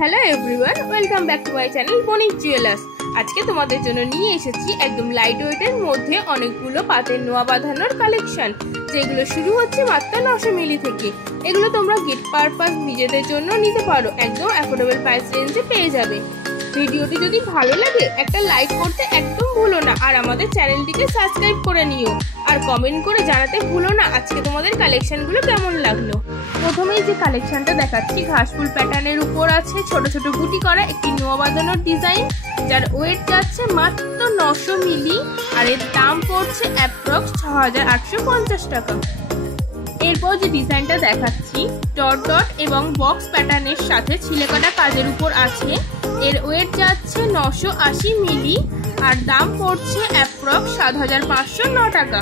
Hello everyone, welcome back to my channel Banik jewellers. আজকে তোমাদের জন্য নিয়ে এসেছি একদম লাইট ওয়েটের মধ্যে অনেকগুলো পাতের নোয়া বাঁধানোর কালেকশন, যেগুলো শুরু হচ্ছে মাত্র 900 মিলি থেকে। এগুলো তোমরা গিফট পারপাস নিজেদের জন্য নিতে পারো, একদম অ্যাফোর্ডেবল প্রাইস রেঞ্জে পেয়ে যাবে। ভিডিওটি যদি ভালো লাগে একটা লাইক করতে একদম ভুলো না, আর আমাদের চ্যানেলটিকে সাবস্ক্রাইব করে নিও, আর কমেন্ট করে জানাতে ভুলো না আজকে তোমাদের কালেকশনগুলো কেমন লাগলো। প্রথমেই যে কালেকশনটা দেখাচ্ছি ঘাসফুল প্যাটার্নের উপর আছে ছোট ছোট বুটি করা একটি নোয়া বাঁধানোর ডিজাইন, যার ওয়েট যাচ্ছে মাত্র 900 মিলি, আর এর দাম পড়ছে অ্যাপ্রক্স 6850 টাকা। এরপর যে ডিজাইনটা দেখাচ্ছি ডট ডট এবং বক্স প্যাটার্নের সাথে ছিলেকাটা কাজের উপর আছে, এর ওয়েট যাচ্ছে 980 মিলি, আর দাম পড়ছে অ্যাপ্রক্স 7509 টাকা।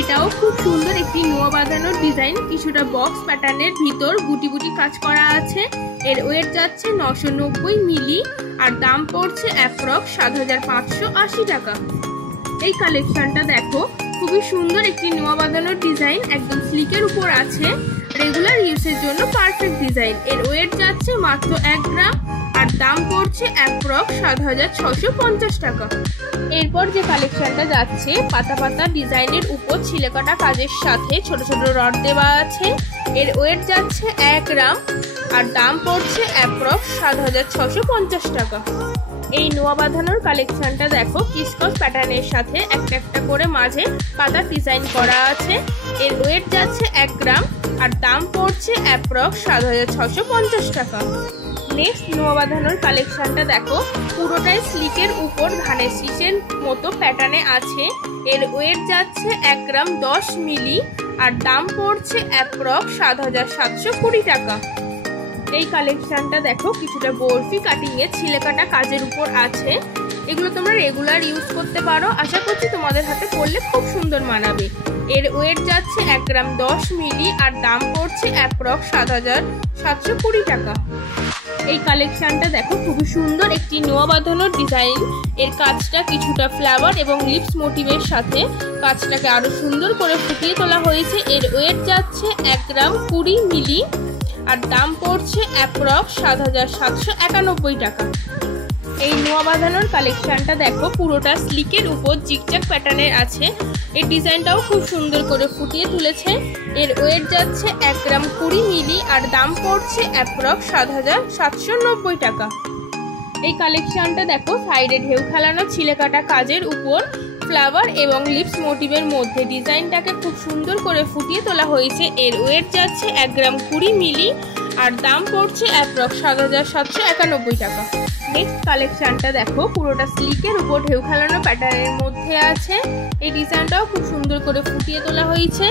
এটাও খুব সুন্দর একটি নোয়া বাঁধানোর ডিজাইন, কিছুটা বক্স প্যাটার্নের ভিতর গুটি গুটি কাজ করা আছে, এর ওয়েট যাচ্ছে 990 মিলি, আর দাম পড়ছে অ্যাপ্রক্স 7580 টাকা। এই কালেকশনটা দেখো, খুবই সুন্দর একটি নোয়া বাঁধানোর ডিজাইন, একদম স্লিকের উপর আছে, রেগুলার ইউজের জন্য পারফেক্ট ডিজাইন। এর ওয়েট যাচ্ছে মাত্র 1 গ্রাম, আর দাম পড়ছে অ্যাপ্রক্স 7650 টাকা। এরপর যে কালেকশনটা যাচ্ছে পাতা পাতা ডিজাইনের উপর ছিলেকাটা কাজের সাথে ছোট ছোট রড দেওয়া আছে, এর ওয়েট যাচ্ছে 1 গ্রাম, আর দাম পড়ছে অ্যাপ্রক্স 7650 টাকা। এই নোয়া বাঁধানোর কালেকশনটা দেখো কিসকস প্যাটার্নের সাথে একটা একটা করে মাঝে পাতা ডিজাইন করা আছে, এর ওয়েট যাচ্ছে 1 গ্রাম, আর দাম পড়ছে অ্যাপ্রক্স 7650 টাকা। নেক্সট নোয়া বাঁধানোর কালেকশনটা দেখো, পুরোটাই স্লিকের উপর ধানের শীষের মতো প্যাটার্নে আছে, এর ওয়েট যাচ্ছে 1 গ্রাম 10 মিলি, আর দাম পড়ছে অ্যাপ্রক্স 7720 টাকা। এই কালেকশনটা দেখো কিছুটা বরফি কাটিং এ ছিলেকাটা কাজের উপর আছে, এগুলো তোমরা রেগুলার ইউজ করতে পারো, আশা করছি তোমাদের হাতে পরলে খুব সুন্দর মানাবে। এর ওয়েট যাচ্ছে 1 গ্রাম 10 মিলি, আর দাম পড়ছে অ্যাপ্রক্স 7720 টাকা। এই কালেকশনটা দেখো খুবই সুন্দর একটি নোয়া বাঁধানোর ডিজাইন, এর কাজটা কিছুটা ফ্লাওয়ার এবং লিপস মোটিভের সাথে কাজটাকে আরো সুন্দর করে ফুটিয়ে তোলা হয়েছে, এর ওয়েট যাচ্ছে 1 গ্রাম 20 মিলি, আর দাম পড়ছে অ্যাপ্রক্স 7791 টাকা। এই নোয়া বাঁধানোর কালেকশনটা দেখো পুরোটা স্লিকের উপর জিগজ্যাগ প্যাটার্নের আছে, এই ডিজাইনটাও খুব সুন্দর করে ফুটিয়ে তুলেছে, এর ওয়েট যাচ্ছে 1 গ্রাম 20 মিলি, আর দাম পড়ছে অ্যাপ্রক্স 7790 টাকা। এই কালেকশনটা দেখো সাইডে ঢেউ খেলানো ছিলেকাটা কাজের উপর ফ্লাওয়ার এবং লিপস মোটিভের মধ্যে ডিজাইনটাকে খুব সুন্দর করে ফুটিয়ে তোলা হয়েছে, এর ওয়েট যাচ্ছে 1 গ্রাম 20 মিলি, আর দাম পড়ছে অ্যাপ্রক্স 7791 টাকা। নেক্সট কালেকশনটা দেখো পুরোটা স্লিকের উপর ঢেউ খেলানো প্যাটার্নের মধ্যে আছে, এই ডিজাইনটাও খুব সুন্দর করে ফুটিয়ে তোলা হয়েছে,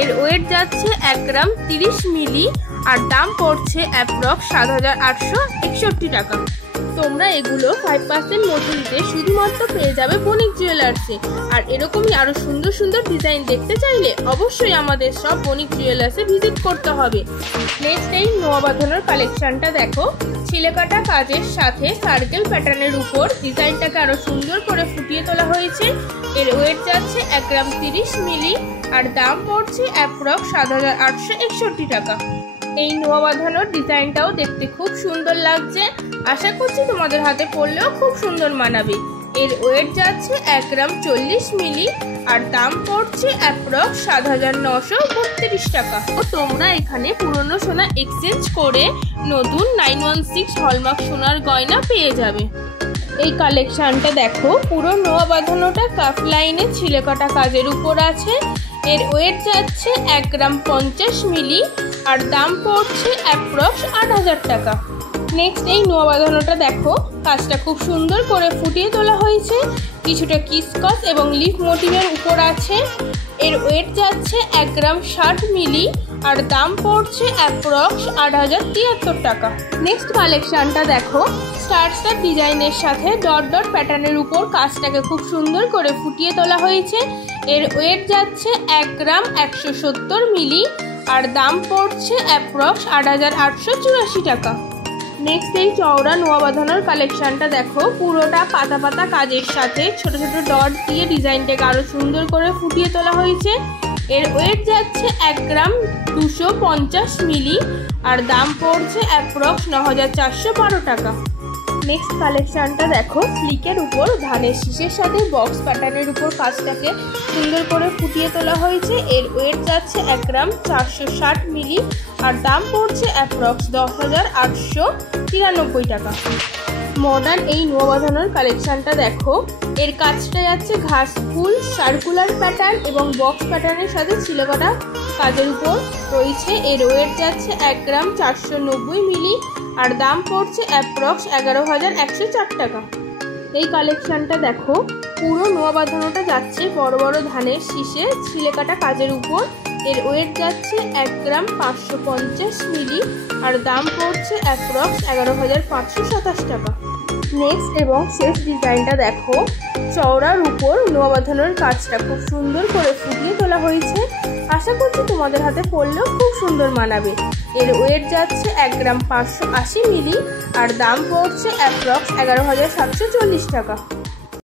এর ওয়েট যাচ্ছে 1 গ্রাম 30 মিলি, আর দাম পড়ছে অ্যাপ্রক্স 7861 টাকা। তোমরা এগুলো 5% মজুরিতে শুধুমাত্র পেয়ে যাবে বণিক জুয়েলার্সে, আর এরকমই আরো সুন্দর সুন্দর ডিজাইন দেখতে চাইলে অবশ্যই আমাদের সব বণিক জুয়েলার্সে ভিজিট করতে হবে। নেক্সট এই নোয়া বাঁধানোর কালেকশনটা দেখো, ছিলেকাটা কাজের সাথে সার্কেল প্যাটার্নের উপর ডিজাইনটাকে আরো সুন্দর করে ফুটিয়ে তোলা হয়েছে, এর ওয়েট যাচ্ছে 1 গ্রাম 30 মিলি, আর দাম পড়ছে অ্যাপ্রক্স 7861 টাকা। এই নোয়া বাঁধানোর ডিজাইনটাও দেখতে খুব সুন্দর লাগছে, আশা করছি তোমাদের হাতে পরলেও খুব সুন্দর মানাবে। এর ওয়েট যাচ্ছে 1 গ্রাম 40 মিলি, আর দাম পড়ছে অ্যাপ্রক্স 7932 টাকা। ও তোমরা এখানে পুরনো সোনা এক্সচেঞ্জ করে নতুন 916 হলমার্ক সোনার গয়না পেয়ে যাবে। এই কালেকশনটা দেখো পুরো নোয়া বাঁধানোটা কাফ লাইনে ছিলেকাটা কাজের উপর আছে, এর ওয়েট যাচ্ছে 1 গ্রাম 50 মিলি, আর দাম পড়ছে অ্যাপ্রক্স 8000 টাকা। নেক্সট এই নোয়া বাঁধানোটা দেখো, কাজটা খুব সুন্দর করে ফুটিয়ে তোলা হয়েছে, কিছুটা কিসকস এবং লিফ মোটিভের উপর আছে, এর ওয়েট যাচ্ছে 1 গ্রাম 60 মিলি, আর দাম পড়ছে অ্যাপ্রক্স 8073 টাকা। নেক্সট কালেকশনটা দেখো স্টার স্টার ডিজাইনের সাথে ডট ডট প্যাটার্নের উপর কাজটাকে খুব সুন্দর করে ফুটিয়ে তোলা হয়েছে, এর ওয়েট যাচ্ছে 1 গ্রাম 170 মিলি, আর দাম পড়ছে অ্যাপ্রক্স 8884 টাকা। নেক্সট এই চওড়া নোয়া বাঁধানোর কালেকশনটা দেখো, পুরোটা পাতা পাতা কাজের সাথে ছোট ছোট ডট দিয়ে ডিজাইনটাকে আরো সুন্দর করে ফুটিয়ে তোলা হয়েছে, এর ওয়েট যাচ্ছে 1 গ্রাম 250 মিলি, আর দাম পড়ছে অ্যাপ্রক্স 9412 টাকা। নেক্সট কালেকশনটা দেখো, স্লিকের উপর ধানের শীষের সাথে বক্স প্যাটার্নের উপর কাজটাকে সুন্দর করে ফুটিয়ে তোলা হয়েছে। এর ওয়েট যাচ্ছে 1 গ্রাম 460 মিলি আর দাম পড়ছে অ্যাপ্রক্স 10,893 টাকা। মডার্ন এই নোয়া বাঁধানোর কালেকশনটা দেখো, এর কাজটা যাচ্ছে ঘাস ফুল সার্কুলার প্যাটার্ন এবং বক্স প্যাটার্নের সাথে ছিলেকাটা কাজের উপর রয়েছে। এর ওয়েট যাচ্ছে 1 গ্রাম 490 মিলি আর দাম পড়ছে অ্যাপ্রক্স 11,104 টাকা। এই কালেকশনটা দেখো, পুরো নোয়া বাঁধানোটা যাচ্ছে বড় বড় ধানের শীষে ছিলেকাটা কাজের উপর। এর ওয়েট যাচ্ছে 1 গ্রাম 550 মিলি আর দাম পড়ছে অ্যাপ্রক্স 11,527 টাকা। নেক্সট এবং শেষ ডিজাইনটা দেখো, চওড়ার উপর নোয়া বাঁধানোর কাজটা খুব সুন্দর করে ফুটিয়ে তোলা হয়েছে। আশা করছি তোমাদের হাতে পরলেও খুব সুন্দর মানাবে। এর ওয়েট যাচ্ছে 1 গ্রাম 580 মিলি আর দাম পড়ছে অ্যাপ্রক্স 11,740 টাকা।